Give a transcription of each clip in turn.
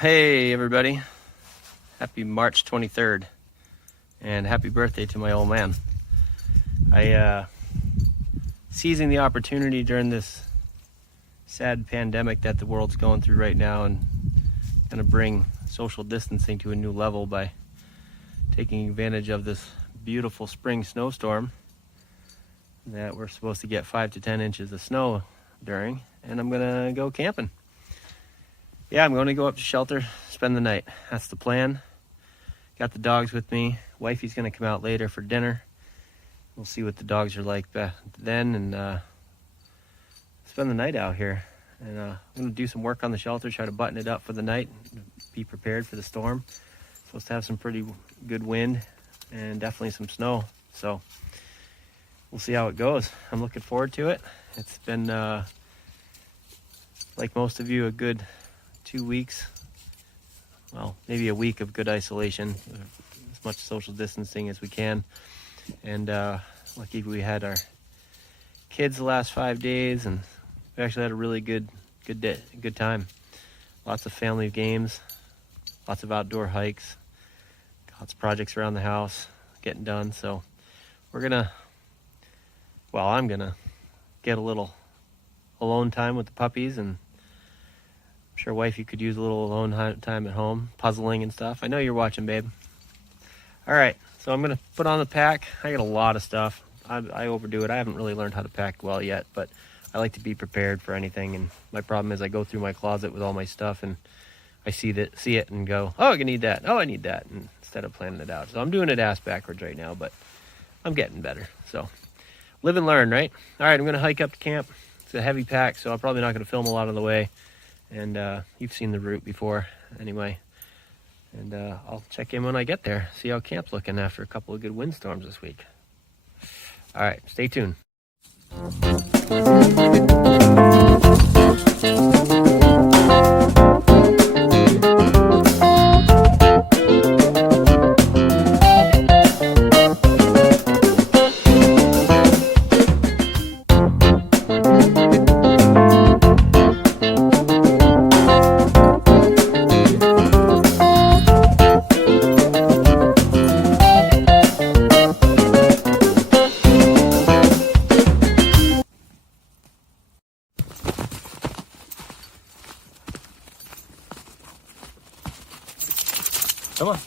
Hey everybody, happy March 23rd and happy birthday to my old man. Seizing the opportunity during this sad pandemic that the world's going through right now and gonna bring social distancing to a new level by taking advantage of this beautiful spring snowstorm that we're supposed to get 5 to 10 inches of snow during, and I'm gonna go camping. Yeah, I'm going to go up to shelter, spend the night. That's the plan. Got the dogs with me. Wifey's going to come out later for dinner. We'll see what the dogs are like then and spend the night out here. And I'm going to do some work on the shelter, try to button it up for the night, be prepared for the storm. Supposed to have some pretty good wind and definitely some snow. So we'll see how it goes. I'm looking forward to it. It's been, like most of you, a good 2 weeks, well, maybe a week of good isolation, as much social distancing as we can. And lucky we had our kids the last 5 days, and we actually had a really good time. Lots of family games, lots of outdoor hikes, lots of projects around the house getting done. So I'm gonna get a little alone time with the puppies, and I'm sure wifey could use a little alone time at home, puzzling and stuff. I know you're watching, babe. All right, so I'm gonna put on the pack. I got a lot of stuff. I overdo it. I haven't really learned how to pack well yet, but I like to be prepared for anything. And my problem is I go through my closet with all my stuff and I see it and go, oh, I need that. Oh, I need that. And instead of planning it out. So I'm doing it ass backwards right now, but I'm getting better. So live and learn, right? All right, I'm gonna hike up to camp. It's a heavy pack, so I'm probably not gonna film a lot of the way. And you've seen the route before anyway. And I'll check in when I get there, see how camp's looking after a couple of good windstorms this week. All right, stay tuned. Come on.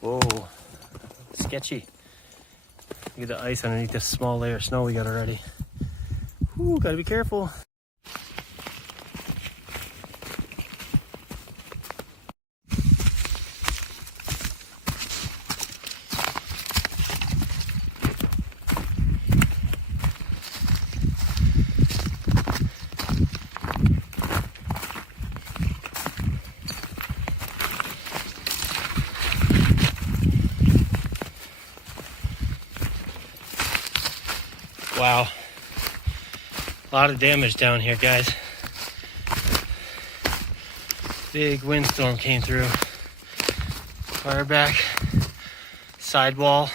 Whoa, sketchy. Look at the ice underneath this small layer of snow we got already. Ooh, gotta be careful. Wow, a lot of damage down here, guys. Big windstorm came through. Fire back, sidewall.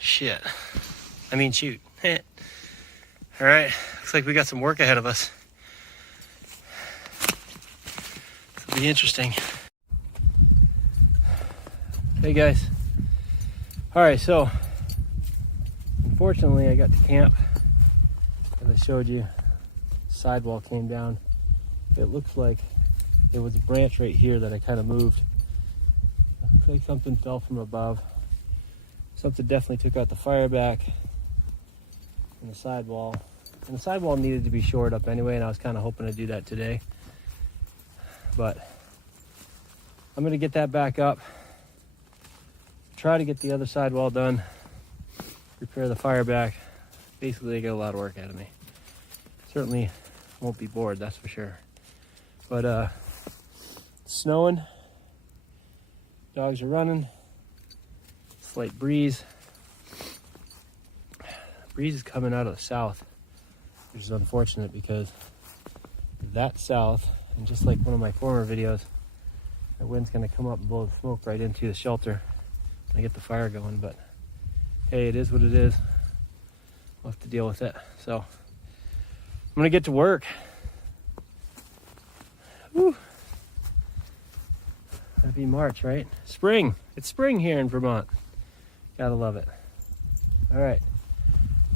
Shit. I mean, shoot. All right, looks like we got some work ahead of us. It'll be interesting. Hey guys. All right, so unfortunately I got to camp, as I showed you, sidewall came down. It looks like there was a branch right here that I kind of moved. It looks like something fell from above. Something definitely took out the fire back and the sidewall. And the sidewall needed to be shored up anyway, and I was kind of hoping to do that today. But I'm gonna get that back up. Try to get the other sidewall done, repair the fire back. Basically, I got a lot of work out of me. Certainly won't be bored, that's for sure. But it's snowing, dogs are running, slight breeze. Breeze is coming out of the south, which is unfortunate because that south And just like one of my former videos, the wind's gonna come up and blow the smoke right into the shelter when I get the fire going. But hey, it is what it is. We'll have to deal with it. So I'm gonna get to work. Woo. That'd be March, right? Spring. It's spring here in Vermont. Gotta love it. All right.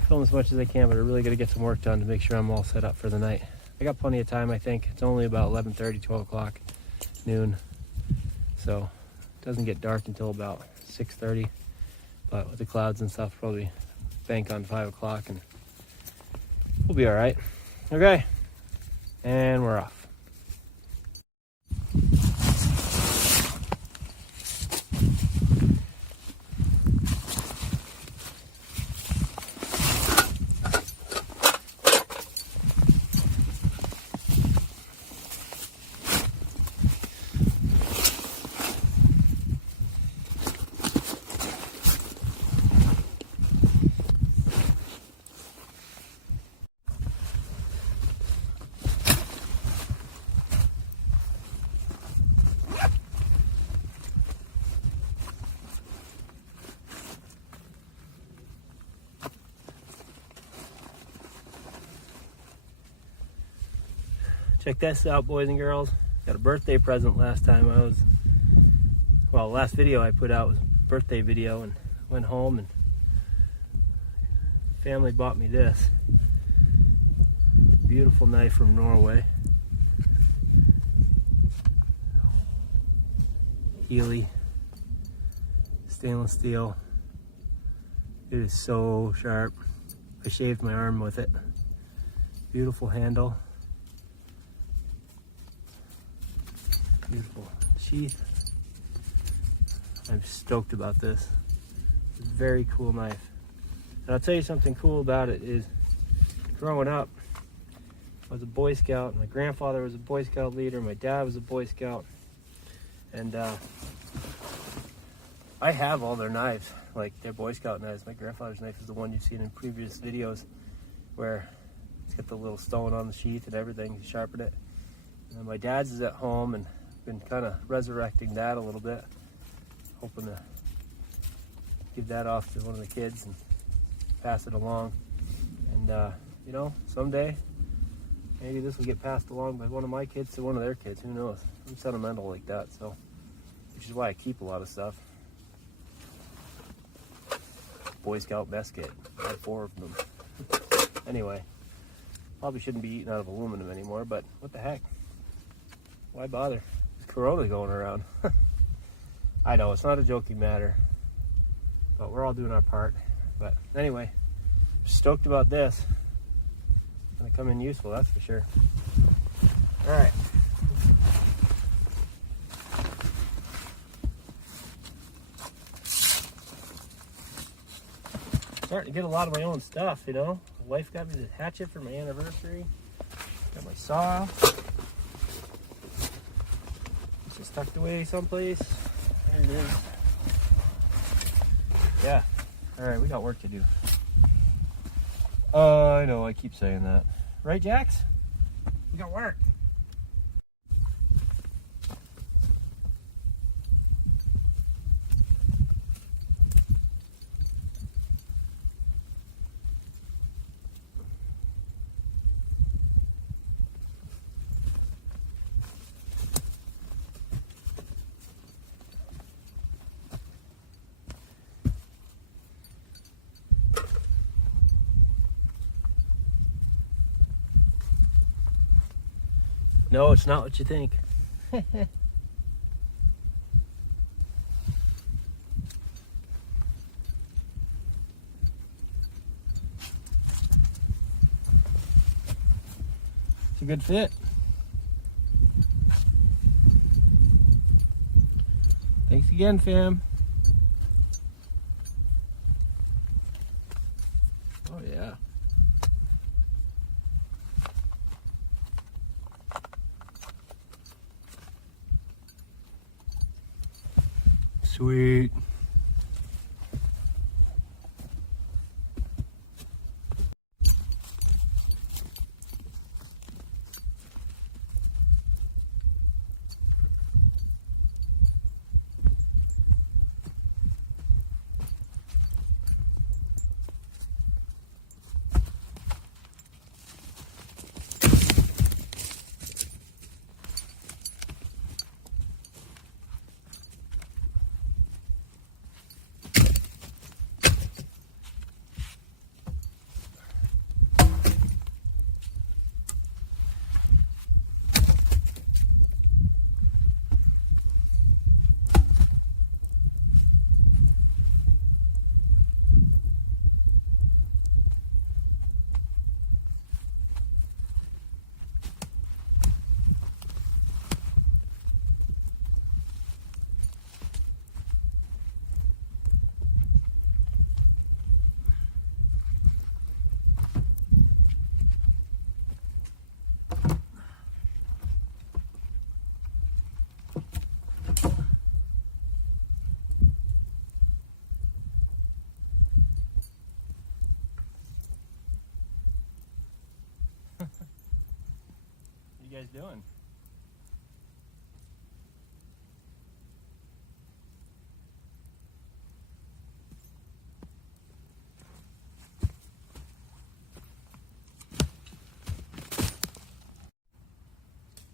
Film as much as I can, but I really gotta get some work done to make sure I'm all set up for the night. I got plenty of time, I think. It's only about 11:30, 12 o'clock, noon. So it doesn't get dark until about 6:30. But with the clouds and stuff, probably bank on 5 o'clock and we'll be all right. Okay. And we're off. Check this out, boys and girls. Got a birthday present last time I was, well, last video I put out was a birthday video, and went home and family bought me this beautiful knife from Norway. Healy, stainless steel. It is so sharp. I shaved my arm with it. Beautiful handle. Beautiful sheath. I'm stoked about this. It's a very cool knife. And I'll tell you something cool about it is, growing up, I was a Boy Scout. My grandfather was a Boy Scout leader. My dad was a Boy Scout. And I have all their knives, like their Boy Scout knives. My grandfather's knife is the one you've seen in previous videos, where it's got the little stone on the sheath and everything to sharpen it. And my dad's is at home, and been kind of resurrecting that a little bit, hoping to give that off to one of the kids and pass it along. And you know, someday maybe this will get passed along by one of my kids to one of their kids. Who knows? I'm sentimental like that, so, which is why I keep a lot of stuff. Boy Scout mess kit. I have 4 of them. Anyway, probably shouldn't be eating out of aluminum anymore, but what the heck? Why bother? Corona going around. I know it's not a joking matter, but we're all doing our part. But anyway, stoked about this. It's gonna come in useful, that's for sure. All right. Starting to get a lot of my own stuff, you know. My wife got me this hatchet for my anniversary. Got my saw. It's tucked away someplace. There it is. Yeah. All right, we got work to do. I know, I keep saying that. Right, Jax? We got work. No, it's not what you think. It's a good fit. Thanks again, fam. Oh yeah. Sweet. you guys doing?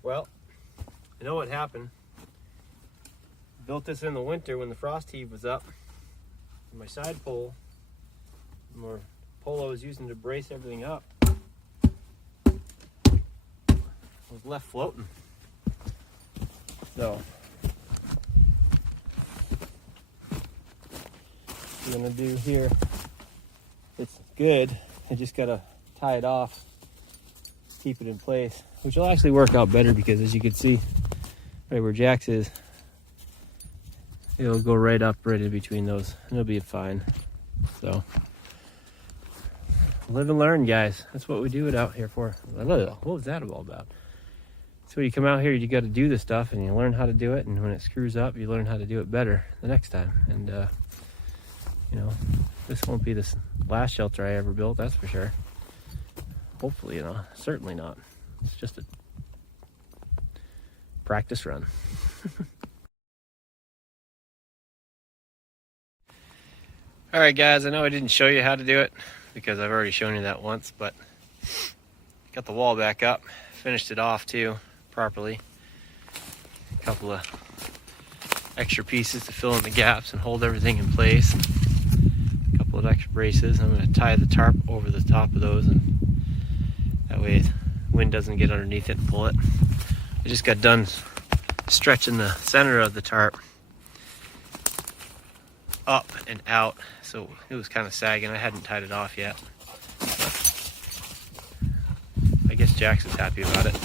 Well, I know what happened. Built this in the winter when the frost heave was up. My side pole, the pole I was using to brace everything up, was left floating. So, what I'm gonna do here, it's good. I just gotta tie it off, keep it in place, which will actually work out better because, as you can see, right where Jack's is, it'll go right up right in between those and it'll be fine. So live and learn, guys. That's what we do it out here for. What was that all about? So you come out here, you got to do this stuff and you learn how to do it, and when it screws up, you learn how to do it better the next time. And you know, this won't be the last shelter I ever built, that's for sure. Hopefully, you know, certainly not. It's just a practice run. All right, guys, I know I didn't show you how to do it because I've already shown you that once, but got the wall back up, finished it off too properly. A couple of extra pieces to fill in the gaps and hold everything in place. A couple of extra braces. I'm going to tie the tarp over the top of those, and that way wind doesn't get underneath it and pull it. I just got done stretching the center of the tarp up and out, so it was kind of sagging. I hadn't tied it off yet. I guess Jax is happy about it.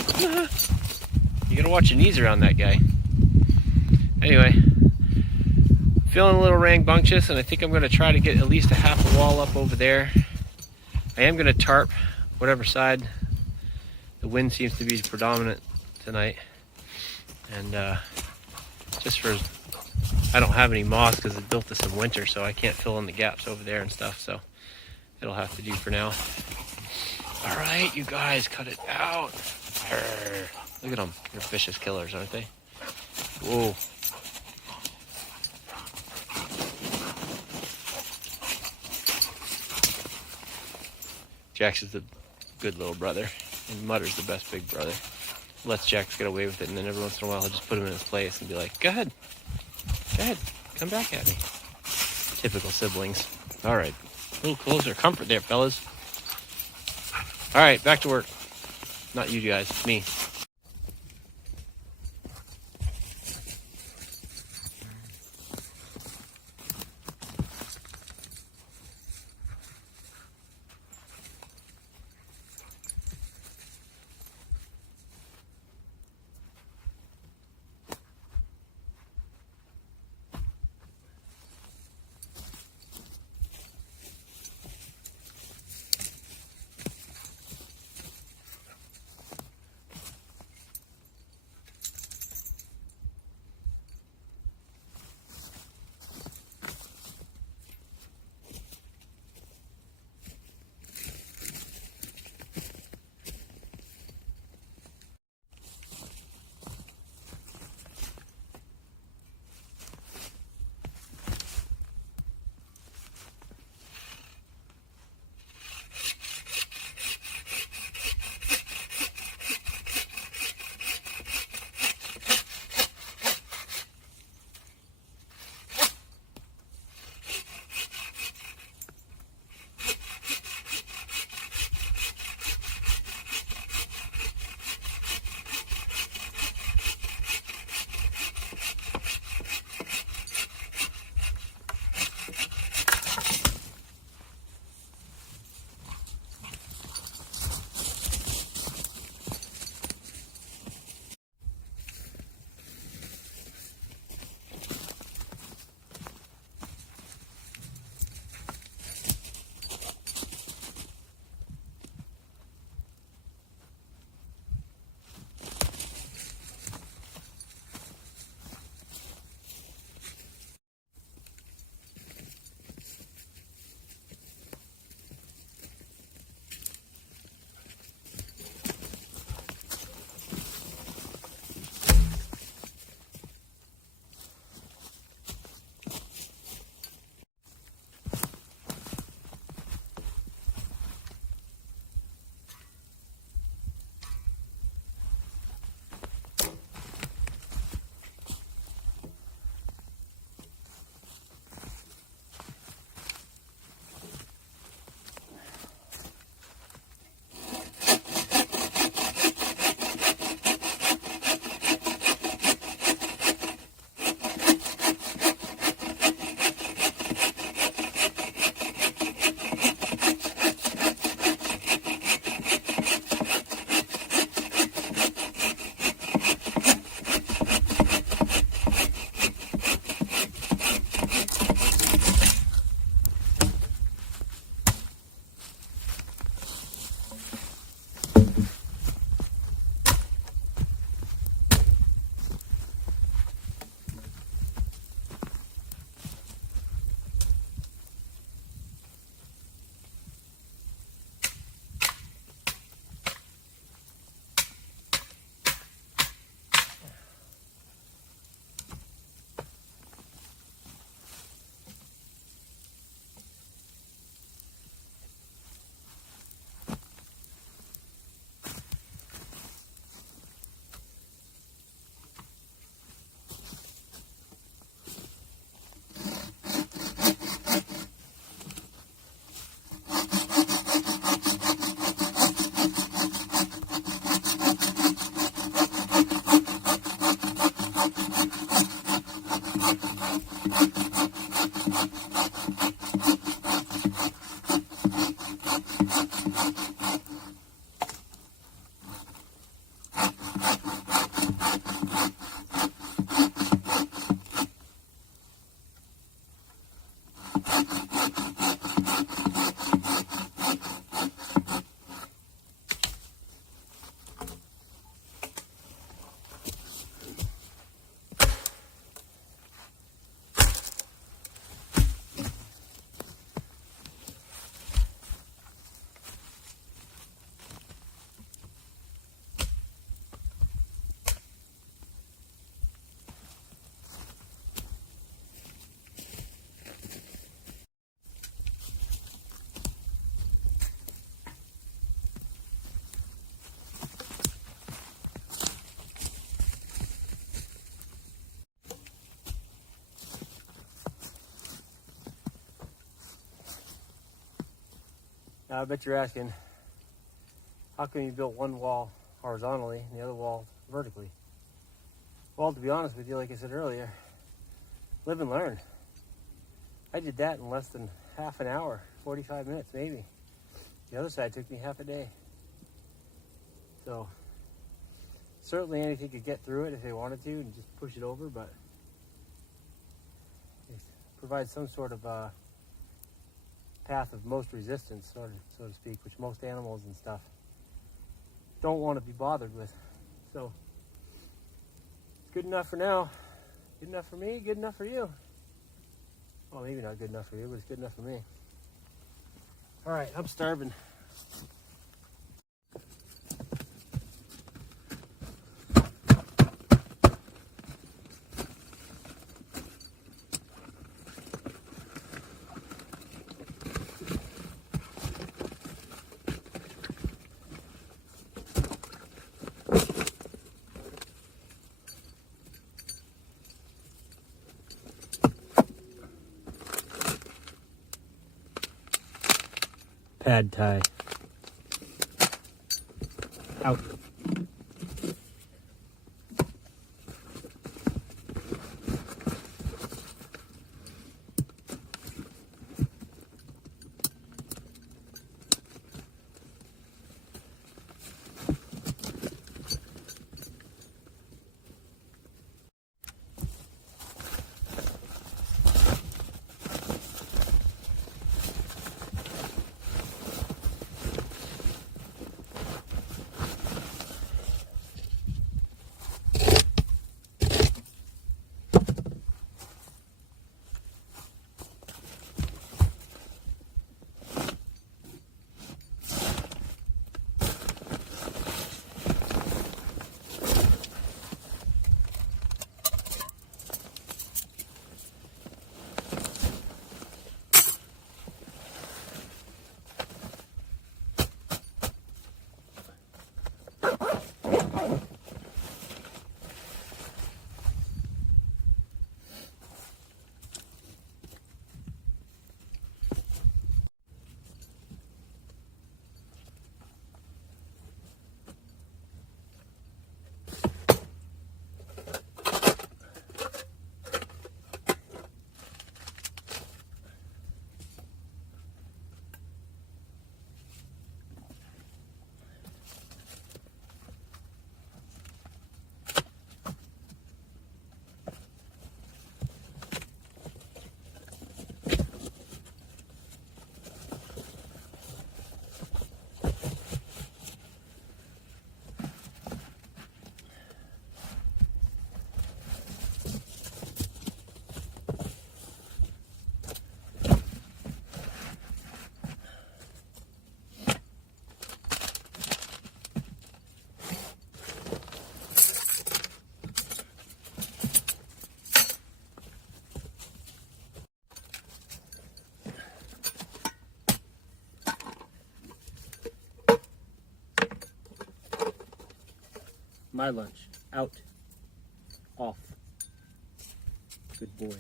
You gotta watch your knees around that guy. Anyway, feeling a little rambunctious, and I think I'm gonna try to get at least a half a wall up over there. I am gonna tarp whatever side the wind seems to be predominant tonight, and just for, I don't have any moss because I built this in winter, so I can't fill in the gaps over there and stuff, so it'll have to do for now. All right, you guys, cut it out. Arr. Look at them. They're vicious killers, aren't they? Whoa. Jax is the good little brother, and Mutter's the best big brother. Lets Jax get away with it, and then every once in a while he'll just put him in his place and be like, go ahead, come back at me. Typical siblings. All right, a little closer comfort there, fellas. All right, back to work. Not you guys, me. Now, I bet you're asking, how come you built one wall horizontally and the other wall vertically? Well, to be honest with you, like I said earlier, live and learn. I did that in less than half an hour, 45 minutes maybe. The other side took me half a day. So certainly anything could get through it if they wanted to and just push it over, but it provides some sort of path of most resistance, so to speak, which most animals and stuff don't want to be bothered with. So it's good enough for now. Good enough for me, good enough for you. Well, maybe not good enough for you, but it's good enough for me. All right, I'm starving. Pad tie. Out. My lunch. Out. Off. Good boy.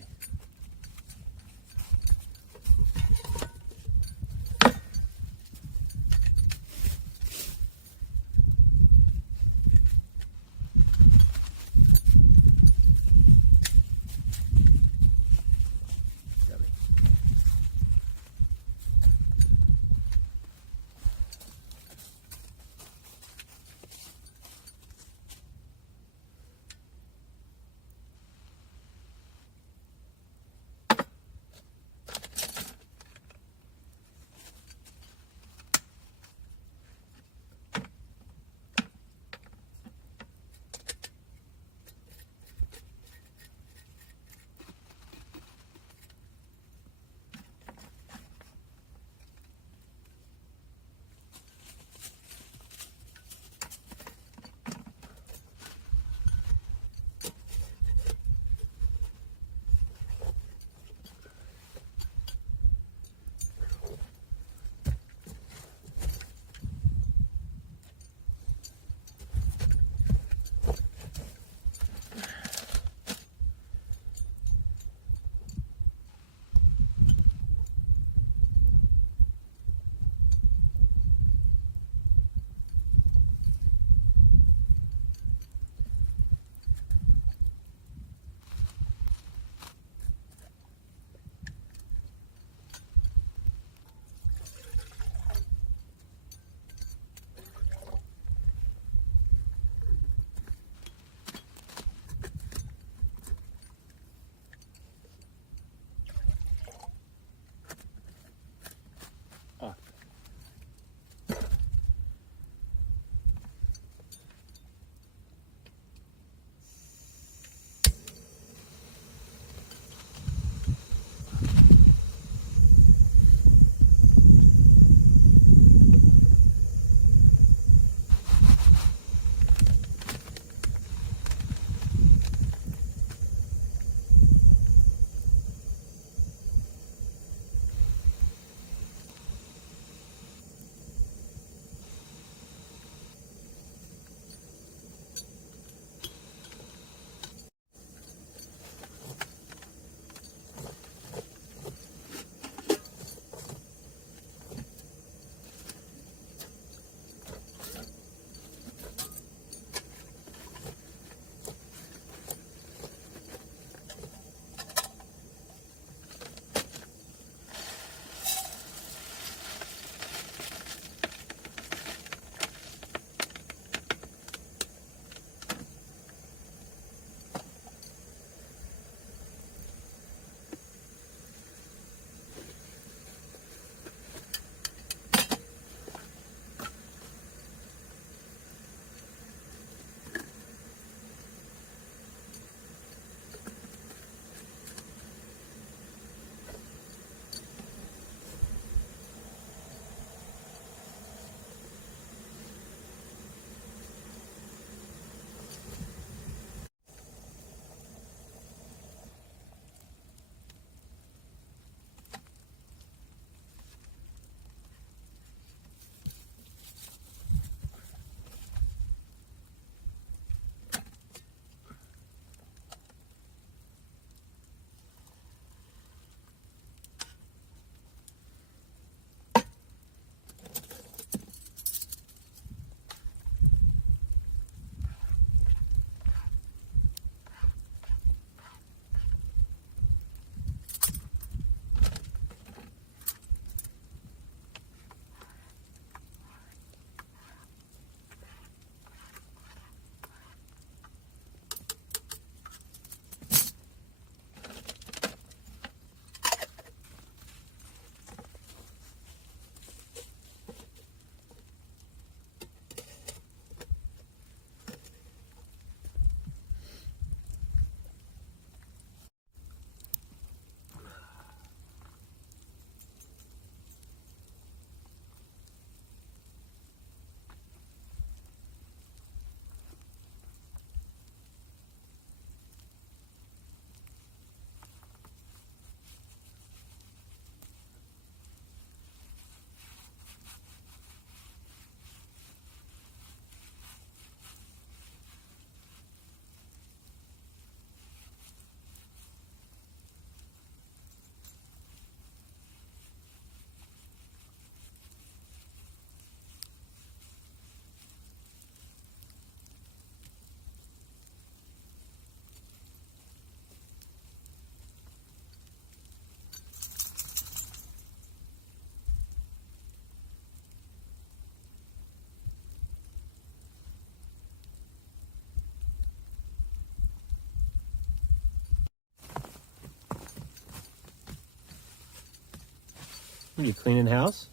What are you, cleaning house?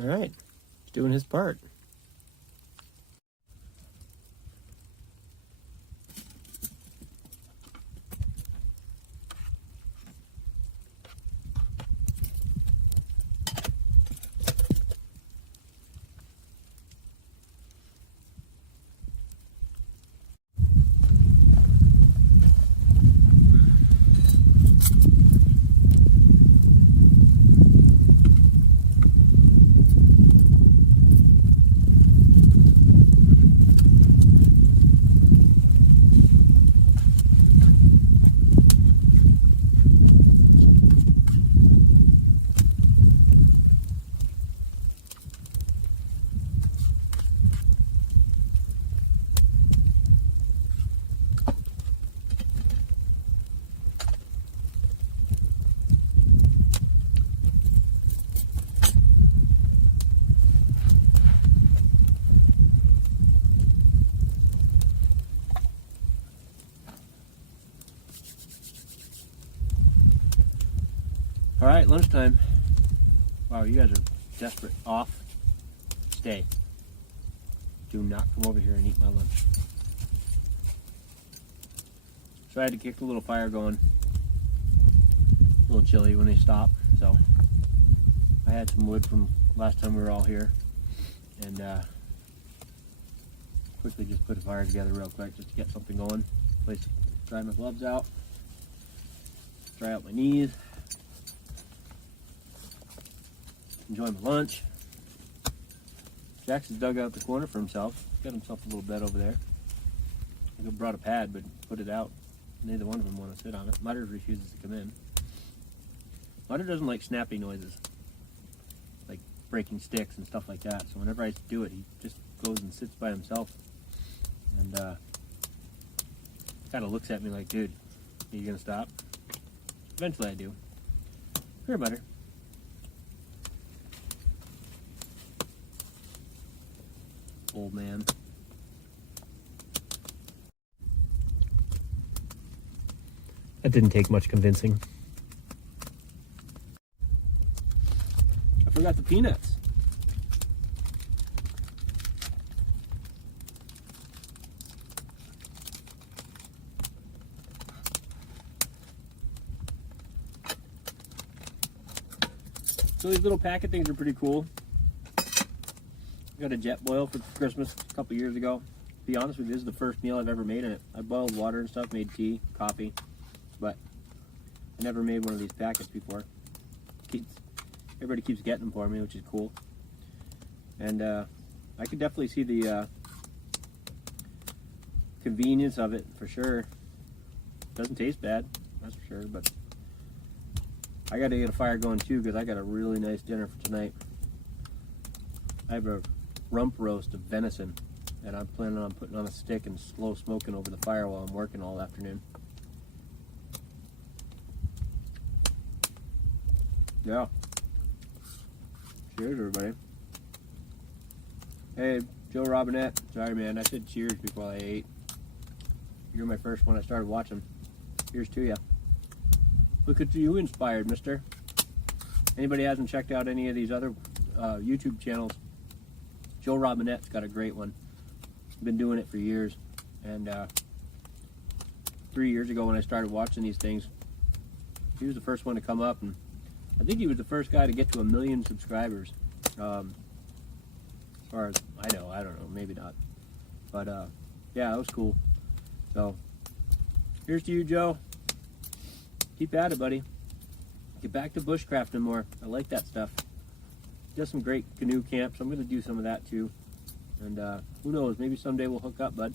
All right, he's doing his part. All right, lunchtime. Wow, you guys are desperate. Off. Stay. Do not come over here and eat my lunch. So I had to kick the little fire going. A little chilly when they stopped, so I had some wood from last time we were all here, and quickly just put a fire together real quick just to get something going. Place to dry my gloves out, dry out my knees, enjoy my lunch. Jackson's dug out the corner for himself. He's got himself a little bed over there. I brought a pad, but put it out. Neither one of them want to sit on it. Mutter refuses to come in. Mutter doesn't like snappy noises, like breaking sticks and stuff like that. So whenever I do it, he just goes and sits by himself and kind of looks at me like, dude, are you going to stop? Eventually I do. Here, Mutter. Old man. That didn't take much convincing. I forgot the peanuts. So these little packet things are pretty cool. Got a jet boil for Christmas a couple years ago. To be honest with you, this is the first meal I've ever made in it. I boiled water and stuff, made tea, coffee, but I never made one of these packets before. Everybody keeps getting them for me, which is cool. And I could definitely see the convenience of it for sure. Doesn't taste bad, that's for sure, but I got to get a fire going too because I got a really nice dinner for tonight. I have a rump roast of venison that I'm planning on putting on a stick and slow smoking over the fire while I'm working all afternoon. Yeah. Cheers, everybody. Hey, Joe Robinette. Sorry, man. I said cheers before I ate. You're my first one I started watching. Cheers to you. Look at you inspired, mister. Anybody hasn't checked out any of these other YouTube channels, Joe Robinette's got a great one. Been doing it for years. And 3 years ago when I started watching these things, he was the first one to come up, and I think he was the first guy to get to 1 million subscribers. As far as I know, maybe not. But yeah, that was cool. So here's to you, Joe. Keep at it, buddy. Get back to bushcrafting more. I like that stuff. Does some great canoe camps. I'm going to do some of that too. And who knows, maybe someday we'll hook up, bud.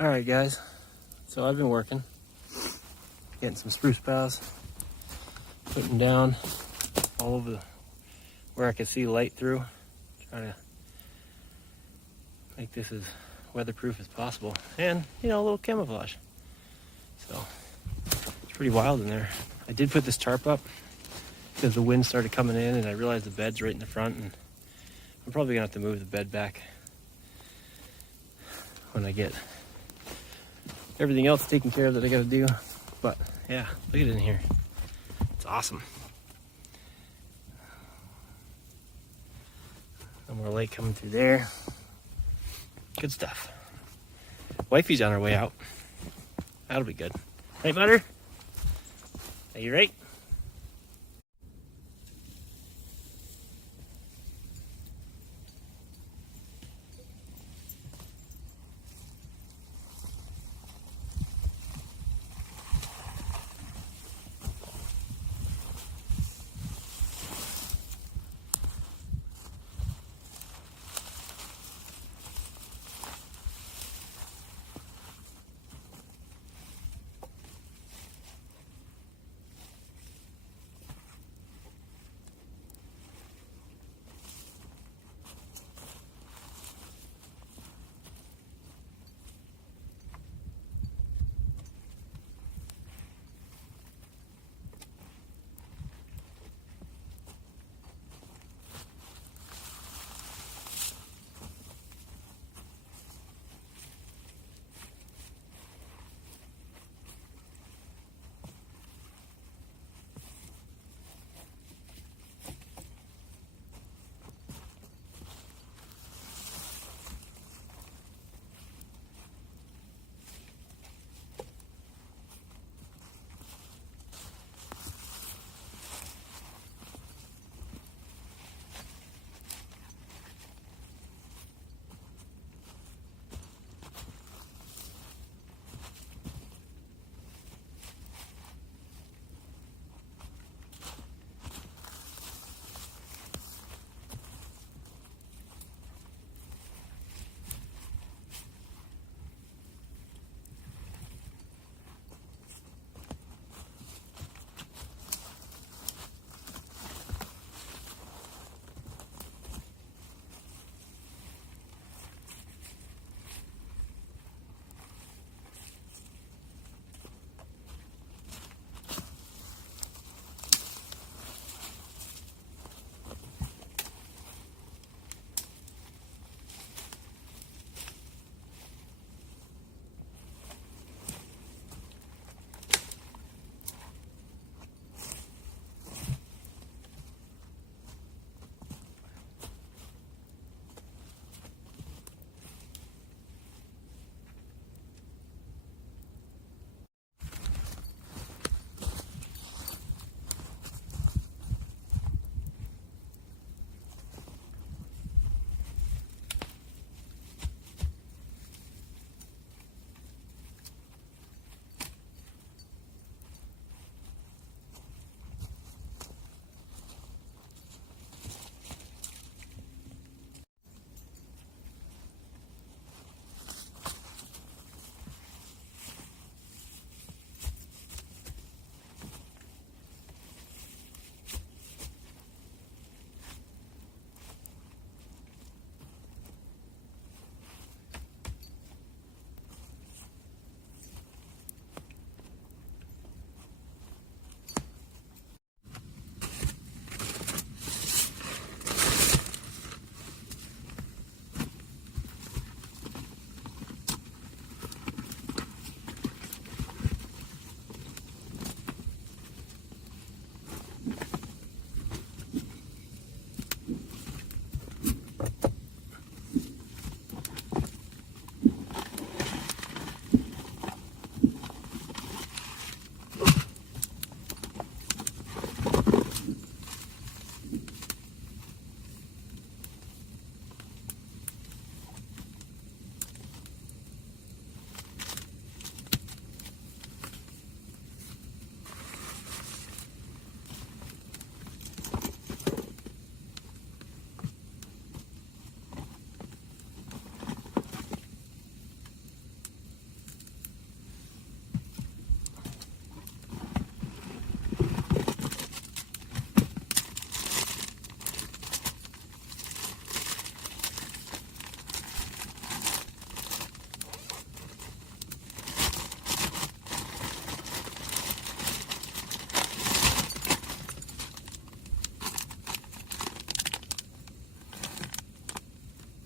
All right, guys. So I've been working, getting some spruce boughs, putting down all over where I can see light through, trying to make this as weatherproof as possible. And, you know, a little camouflage. So, it's pretty wild in there. I did put this tarp up because the wind started coming in and I realized the bed's right in the front, and I'm probably gonna have to move the bed back when I get everything else taken care of that I gotta do. But yeah, look at it in here. It's awesome. No more light coming through there. Good stuff. Wifey's on her way out. That'll be good. Right, Butter? Are you right?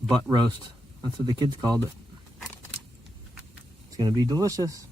butt roast. That's what the kids called it. It's gonna be delicious.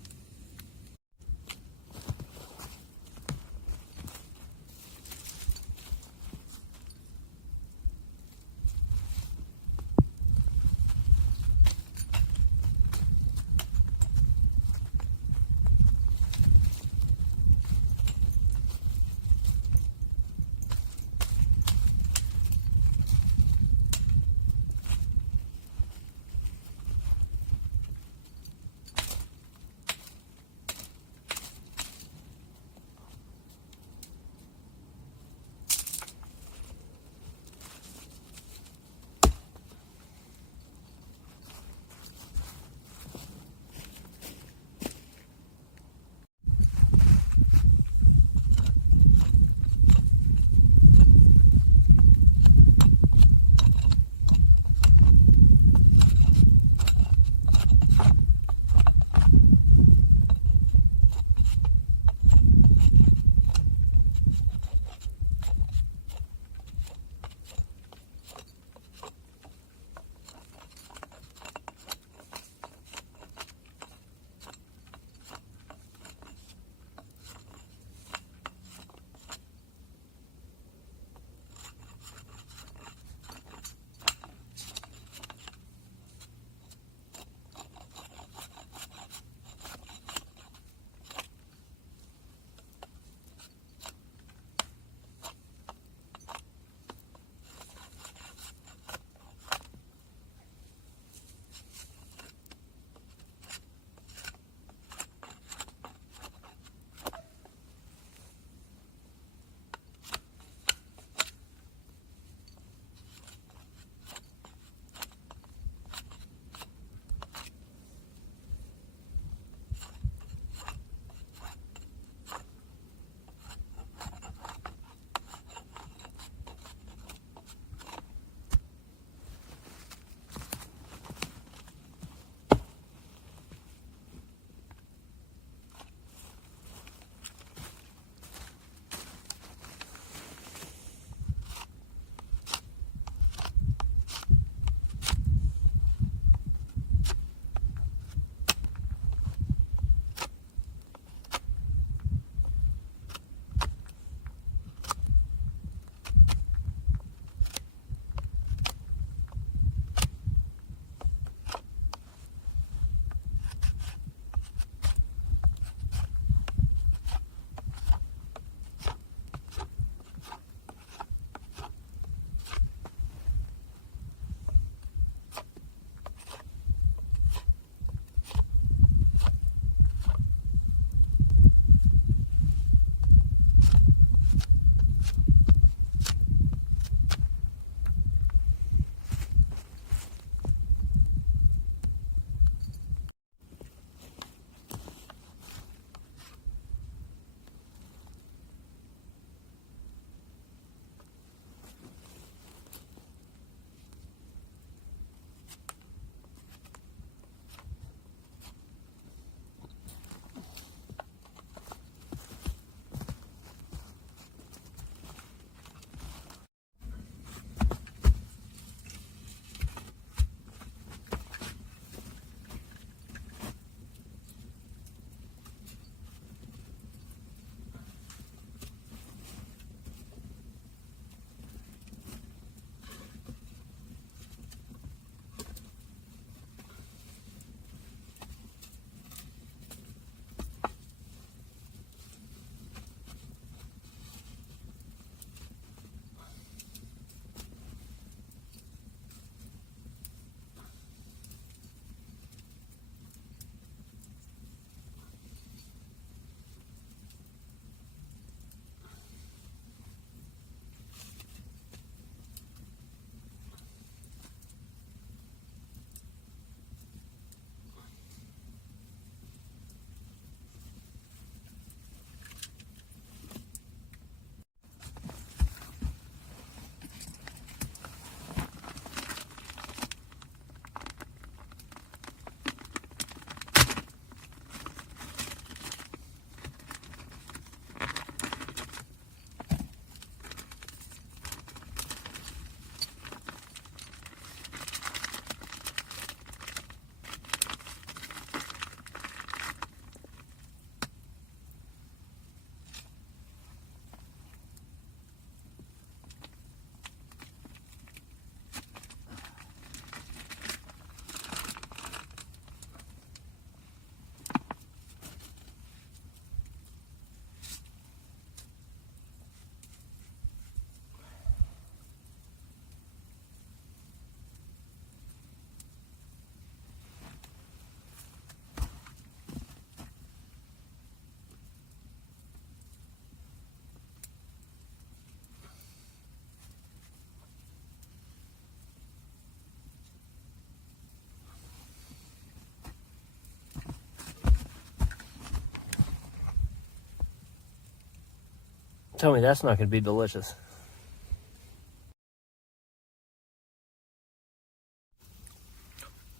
tell me that's not going to be delicious.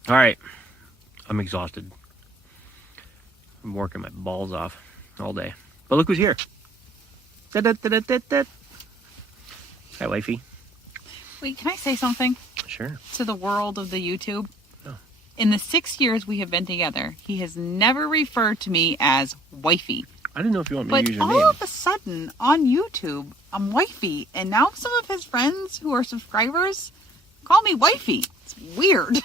All right. I'm exhausted. I'm working my balls off all day. But look who's here. Da-da-da-da-da-da. Hi, wifey. Wait, can I say something? Sure. To the world of the YouTube? Oh. In the 6 years we have been together, he has never referred to me as wifey. I didn't know if you want me to use your But name. all of a sudden, on YouTube, I'm wifey. And now some of his friends who are subscribers call me wifey. It's weird.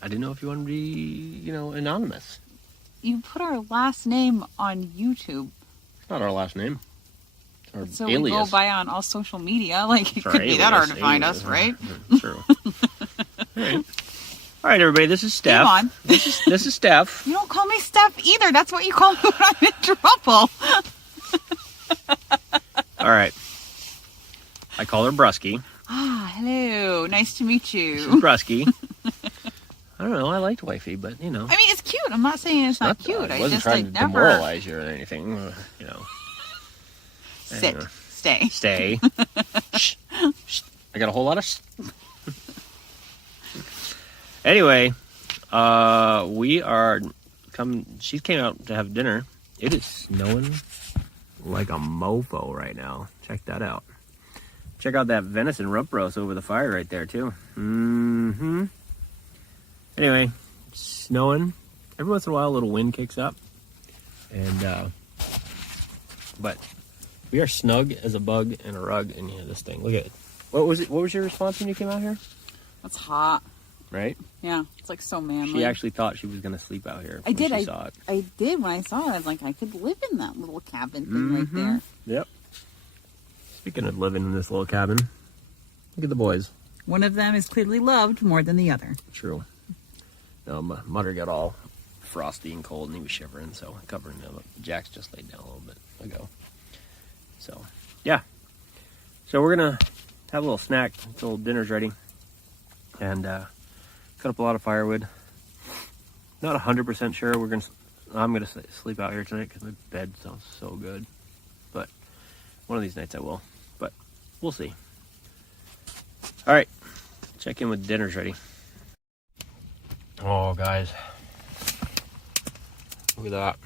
I didn't know if you wanted to be, anonymous. You put our last name on YouTube. It's not our last name. It's our So alias. we go by on all social media. Like, it It's our could be that hard alias, to find alias. us, right? True. All right, everybody. This is Steph. Come on. This is Steph. You don't call me Steph either. That's what you call me when I'm in trouble. All right. I call her Brusky. Ah, hello. Nice to meet This is you. Brusky. I don't know. I liked wifey, but I mean, it's cute. I'm not saying it's not cute. I wasn't trying to demoralize you or anything. Sit. Anyway. Stay. Stay. Shh. Shh. I got a whole lot of. Anyway, we are she came out to have dinner. It is snowing like a mofo right now. Check that out. Check out that venison rump roast over the fire right there too. Anyway, it's snowing. Every once in a while, a little wind kicks up, and but we are snug as a bug in a rug in this thing. Look at it. What was it? What was your response when you came out here? That's hot. Right? Yeah, it's like so manly. She actually thought she was going to sleep out here. I did. She saw it. I did when I saw it. I was like, I could live in that little cabin thing right there. Yep. Speaking of living in this little cabin, look at the boys. One of them is clearly loved more than the other. True. No, Mutter got all frosty and cold, and he was shivering, so covering him up. Jack's just laid down a little bit ago. So, yeah. So we're going to have a little snack until dinner's ready. And cut up a lot of firewood. Not 100% sure I'm gonna sleep out here tonight because my bed sounds so good. But one of these nights I will. But we'll see. All right, check in with dinner's ready. Oh, guys, look at that.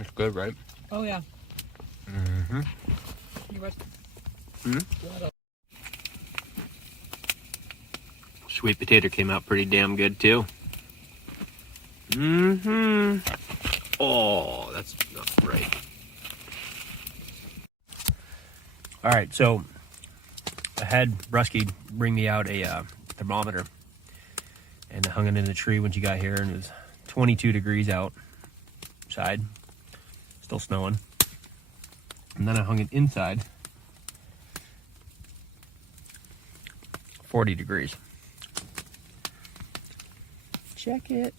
It's good, right? Oh, yeah. Mm-hmm. Sweet potato came out pretty damn good too. Oh, that's not right. All right, so I had Brusky bring me out a thermometer, and I hung it in the tree when she got here, and it was 22 degrees outside, still snowing. And then I hung it inside, 40 degrees. Check it.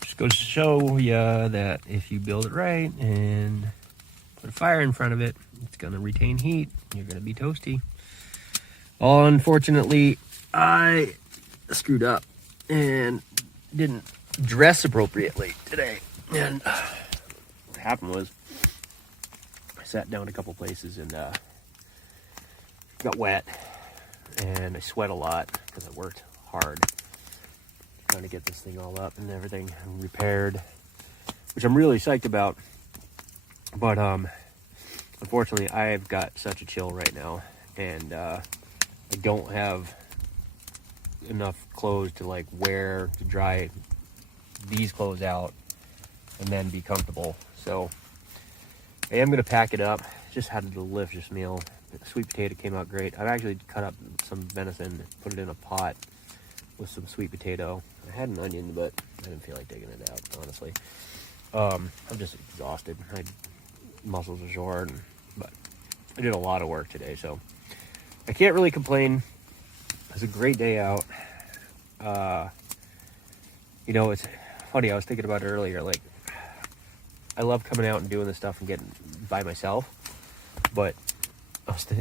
Just goes to show you that if you build it right and put a fire in front of it, it's going to retain heat. You're going to be toasty. Unfortunately, I screwed up and didn't dress appropriately today, and what happened was I sat down a couple places and got wet, and I sweat a lot because I worked hard trying to get this thing all up and everything and repaired, which I'm really psyched about. But unfortunately, I've got such a chill right now, and I don't have enough clothes to wear to dry these clothes out and then be comfortable. So I am going to pack it up. Just had a delicious meal. The sweet potato came out great. I've actually cut up some venison, put it in a pot with some sweet potato. I had an onion, but I didn't feel like taking it out, honestly. I'm just exhausted. My muscles are sore, but I did a lot of work today, so I can't really complain. It was a great day out. It's funny, I was thinking about it earlier, I love coming out and doing this stuff and getting by myself, but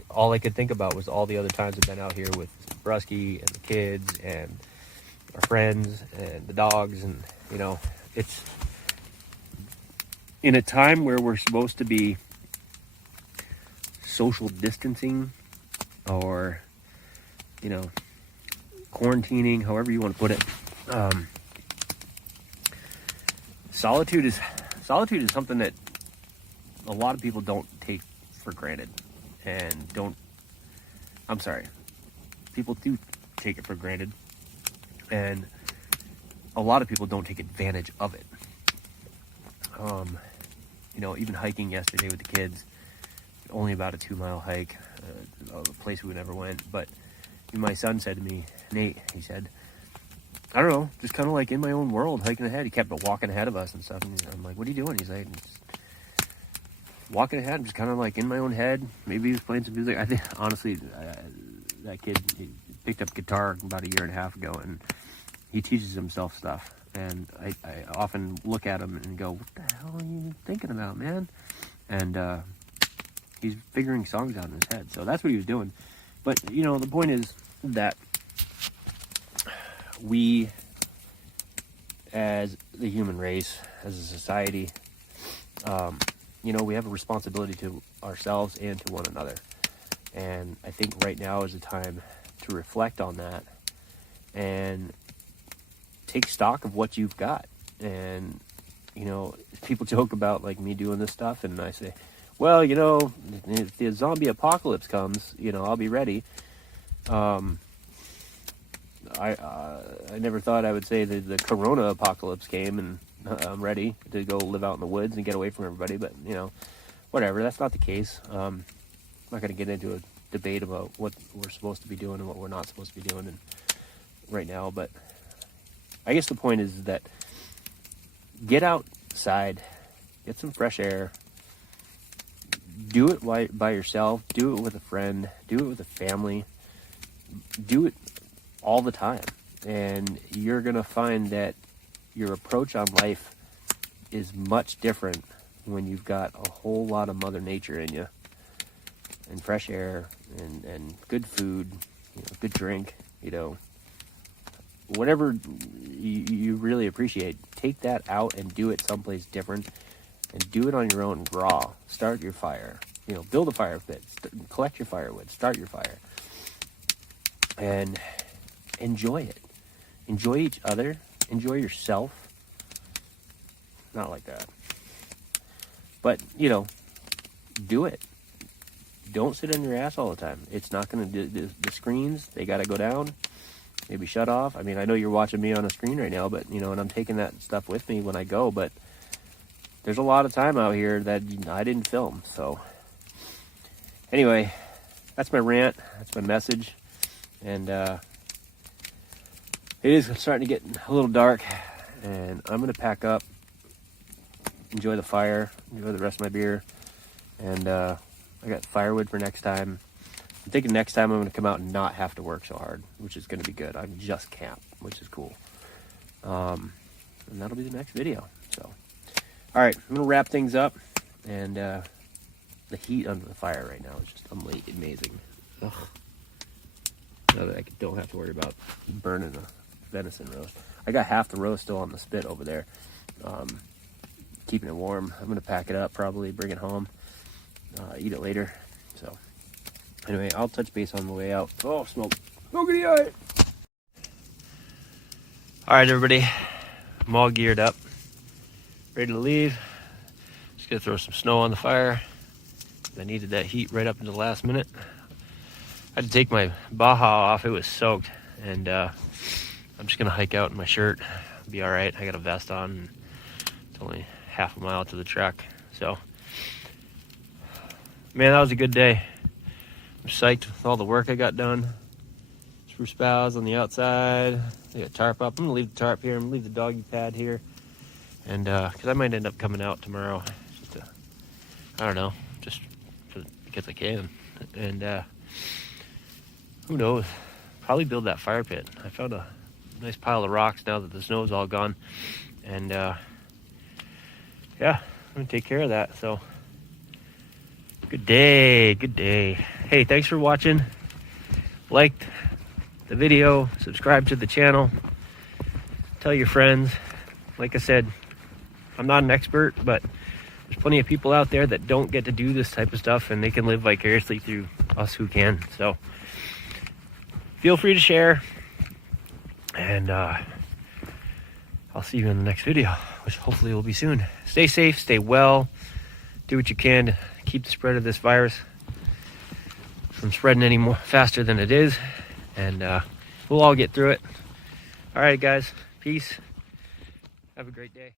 all I could think about was all the other times I've been out here with Brusky and the kids and our friends and the dogs. And, you know, it's in a time where we're supposed to be social distancing or, you know, quarantining, however you want to put it. Solitude is something that a lot of people don't take for granted, and people do take it for granted, and a lot of people don't take advantage of it. You know, even hiking yesterday with the kids, only about a 2-mile hike, a place we never went, but my son said to me, Nate, he said, I don't know, just kind of like in my own world, hiking ahead. He kept walking ahead of us and stuff, and I'm like, what are you doing? He's like, walking ahead, I'm just kind of like in my own head. Maybe he was playing some music. I think, honestly, that kid, he picked up guitar about a year and a half ago, and he teaches himself stuff. And I often look at him and go, what the hell are you thinking about, man? And he's figuring songs out in his head. So that's what he was doing. But, you know, the point is that we, as the human race, as a society, you know, we have a responsibility to ourselves and to one another. And I think right now is the time to reflect on that and take stock of what you've got. And, you know, people joke about like me doing this stuff, and I say, well, you know, if the zombie apocalypse comes, you know, I'll be ready. I never thought I would say that the corona apocalypse came and I'm ready to go live out in the woods and get away from everybody, but, you know, whatever, that's not the case. I'm not going to get into a debate about what we're supposed to be doing and what we're not supposed to be doing right now, but I guess the point is that get outside, get some fresh air, do it by yourself, do it with a friend, do it with a family, do it all the time, and you're going to find that your approach on life is much different when you've got a whole lot of Mother Nature in you, and fresh air, and good food, you know, good drink, you know, whatever you really appreciate. Take that out and do it someplace different, and do it on your own raw. Start your fire, you know, build a fire pit, collect your firewood, start your fire, and enjoy it. Enjoy each other. Enjoy yourself. Not like that. But, you know, do it. Don't sit on your ass all the time. It's not going to do the screens. They got to go down. Maybe shut off. I mean, I know you're watching me on a screen right now, but, you know, and I'm taking that stuff with me when I go, but there's a lot of time out here that I didn't film. So anyway, that's my rant. That's my message. And, it is starting to get a little dark, and I'm going to pack up, enjoy the fire, enjoy the rest of my beer, and I got firewood for next time. I'm thinking next time I'm going to come out and not have to work so hard, which is going to be good. I can just camp, which is cool. And that'll be the next video. So, all right, I'm going to wrap things up, and the heat under the fire right now is just amazing. Ugh. Now that I don't have to worry about burning a venison roast. I got half the roast still on the spit over there, keeping it warm. I'm gonna pack it up, probably bring it home, eat it later. So anyway, I'll touch base on the way out. Oh, smoke. Smokey eye. All right, everybody, I'm all geared up, ready to leave. Just gonna throw some snow on the fire. I needed that heat right up until the last minute. I had to take my Baja off. It was soaked, and I'm just gonna hike out in my shirt. Be all right. I got a vest on, and it's only half a mile to the truck. So, man, that was a good day. I'm psyched with all the work I got done. Spruce boughs on the outside. I got tarp up. I'm gonna leave the tarp here. I'm gonna leave the doggy pad here, and because I might end up coming out tomorrow, just to, I don't know, just because I can, and who knows? Probably build that fire pit. I found a nice pile of rocks now that the snow's all gone, and yeah, I'm gonna take care of that. So good day. Hey, thanks for watching. Liked, the video, subscribe to the channel, tell your friends. Like I said, I'm not an expert, but there's plenty of people out there that don't get to do this type of stuff, and they can live vicariously through us who can. So feel free to share, and I'll see you in the next video, which hopefully will be soon. Stay safe, stay well, do what you can to keep the spread of this virus from spreading any more faster than it is, and we'll all get through it. All right, guys, peace. Have a great day.